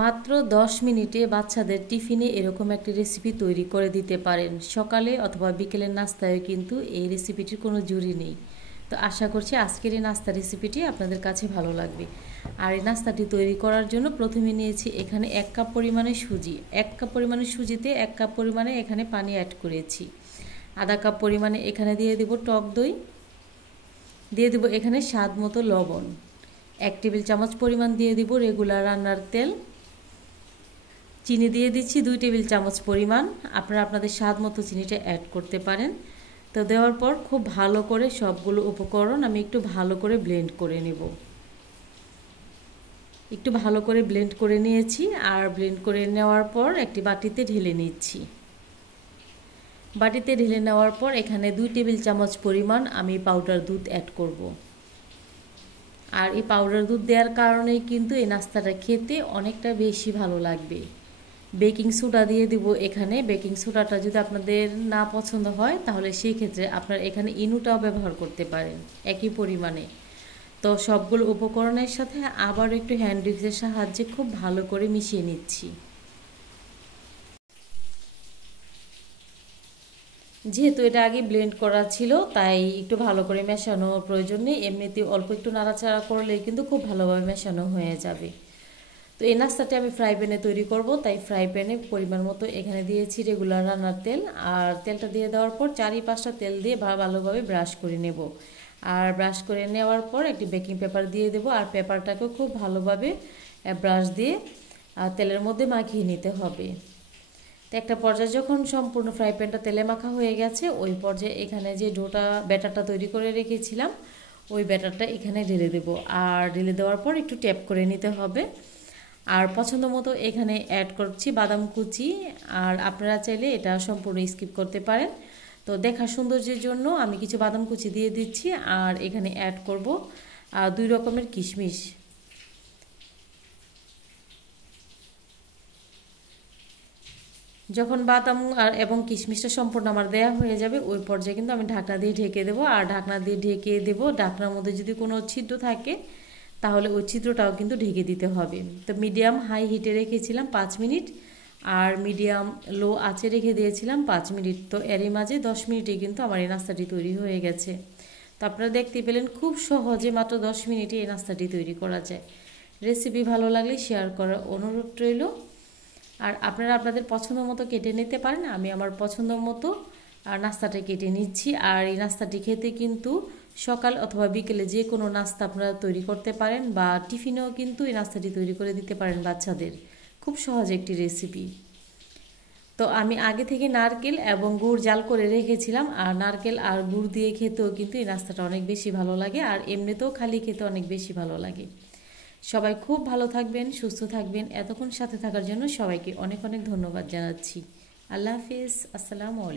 মাত্র 10 মিনিটে বাচ্চাদের টিফিনে এরকম একটি রেসিপি তৈরি করে দিতে পারেন। সকালে অথবা বিকেলের নাস্তায় কিন্তু এই রেসিপিটির কোনো জুড়ি নেই। তো আশা করছি আজকের এই নাস্তা রেসিপিটি আপনাদের কাছে ভালো লাগবে। আর এই নাস্তাটি তৈরি করার জন্য প্রথমে নিয়েছি এখানে 1 কাপ পরিমাণে সুজি। 1 কাপ পরিমাণে সুজিতে 1 কাপ পরিমাণে এখানে পানি অ্যাড করেছি। আধা কাপ পরিমাণে এখানে দিয়ে দেব টক দই, দিয়ে দেব এখানে স্বাদ মতো লবণ, 1 টেবিল চামচ পরিমাণ দিয়ে দিব রেগুলার রান্নার তেল, চিনি দিয়ে দিচ্ছি 2 টেবিল চামচ পরিমাণ। আপনারা আপনাদের স্বাদ মতো চিনিটা অ্যাড করতে পারেন। তো দেওয়ার পর খুব ভালো করে সবগুলো উপকরণ আমি একটু ভালো করে ব্লেন্ড করে নেব। একটু ভালো করে ব্লেন্ড করে নিয়েছি। আর ব্লেন্ড করে নেওয়ার পর একটি বাটিতে ঢেলে নিচ্ছি। বাটিতে ঢেলে নেওয়ার পর এখানে 2 টেবিল চামচ পরিমাণ আমি পাউডার দুধ অ্যাড করব। আর এই পাউডার দুধ দেওয়ার কারণেই কিন্তু এই নাস্তাটা খেতে অনেকটা বেশি ভালো লাগবে। বেকিং সোডা দিয়ে দিব এখানে। বেকিং সোডাটা যদি আপনাদের না পছন্দ হয় তাহলে সেই ক্ষেত্রে আপনারা এখানে ইনুটাও ব্যবহার করতে পারেন একই পরিমাণে। তো সবগুলো উপকরণের সাথে আবার একটু হ্যান্ড উইক্সের সাহায্যে খুব ভালো করে মিশিয়ে নিচ্ছি। যেহেতু এটা আগে ব্লেন্ড করা ছিল তাই একটু ভালো করে মেশানোর প্রয়োজন নেই। এমনিতে অল্প একটু নাড়াচাড়া করলেই কিন্তু খুব ভালোভাবে মেশানো হয়ে যাবে। তো এই নাস্তাটি আমি ফ্রাই প্যানে তৈরি করব, তাই ফ্রাই প্যানে পরিমাণ মতো এখানে দিয়েছি রেগুলার রান্নার তেল। আর তেলটা দিয়ে দেওয়ার পর 4-5টা তেল দিয়ে ভালোভাবে ব্রাশ করে নেব। আর ব্রাশ করে নেওয়ার পর একটি বেকিং পেপার দিয়ে দেব। আর পেপারটাকেও খুব ভালোভাবে ব্রাশ দিয়ে তেলের মধ্যে মাখিয়ে নিতে হবে। তো একটা পর্যায়ে যখন সম্পূর্ণ ফ্রাই প্যানটা তেলে মাখা হয়ে গেছে ওই পর্যায়ে এখানে যে ব্যাটারটা তৈরি করে রেখেছিলাম ওই ব্যাটারটা এখানে ঢেলে দেব। আর ঢেলে দেওয়ার পর একটু ট্যাপ করে নিতে হবে। আর পছন্দ মতো এখানে অ্যাড করছি বাদাম কুচি। আর আপনারা চাইলে এটা সম্পূর্ণ স্কিপ করতে পারেন। তো দেখার সৌন্দর্যের জন্য আমি কিছু বাদাম কুচি দিয়ে দিচ্ছি। আর এখানে অ্যাড করব 2 রকমের কিশমিশ। যখন বাদাম এবং কিশমিশটা সম্পূর্ণ আমার দেয়া হয়ে যাবে ওই পর্যায়ে কিন্তু আমি ঢাকনা দিয়ে ঢেকে দেব। আর ঢাকনা দিয়ে ঢেকে দেব, ঢাকনার মধ্যে যদি কোনো ছিদ্র থাকে তাহলে ওই ছিদ্রটাও কিন্তু ঢেকে দিতে হবে। তো মিডিয়াম হাই হিটে রেখেছিলাম 5 মিনিট, আর মিডিয়াম লো আঁচে রেখে দিয়েছিলাম 5 মিনিট। তো এরই মাঝে 10 মিনিটে কিন্তু আমার এই নাস্তাটি তৈরি হয়ে গেছে। তো আপনারা দেখতে পেলেন খুব সহজে মাত্র 10 মিনিটে এই নাস্তাটি তৈরি করা যায়। রেসিপি ভালো লাগলে শেয়ার করার অনুরোধ রইল। আর আপনারা আপনাদের পছন্দ মতো কেটে নিতে পারেন। আমি আমার পছন্দ মতো নাস্তাটা কেটে নিচ্ছি। আর এই নাস্তাটি খেতে কিন্তু সকাল অথবা বিকেলে যে কোনো নাস্তা আপনারা তৈরি করতে পারেন, বা টিফিনেও কিন্তু এই নাস্তাটি তৈরি করে দিতে পারেন বাচ্চাদের। খুব সহজ একটি রেসিপি। তো আমি আগে থেকে নারকেল এবং গুড় জাল করে রেখেছিলাম। আর নারকেল আর গুড় দিয়ে খেতেও কিন্তু এই নাস্তাটা অনেক বেশি ভালো লাগে। আর এমনিতেও খালি খেতে অনেক বেশি ভালো লাগে। সবাই খুব ভালো থাকবেন, সুস্থ থাকবেন। এতক্ষণ সাথে থাকার জন্য সবাইকে অনেক অনেক ধন্যবাদ জানাচ্ছি। আল্লাহ হাফিজ, আসসালামু আলাইকুম।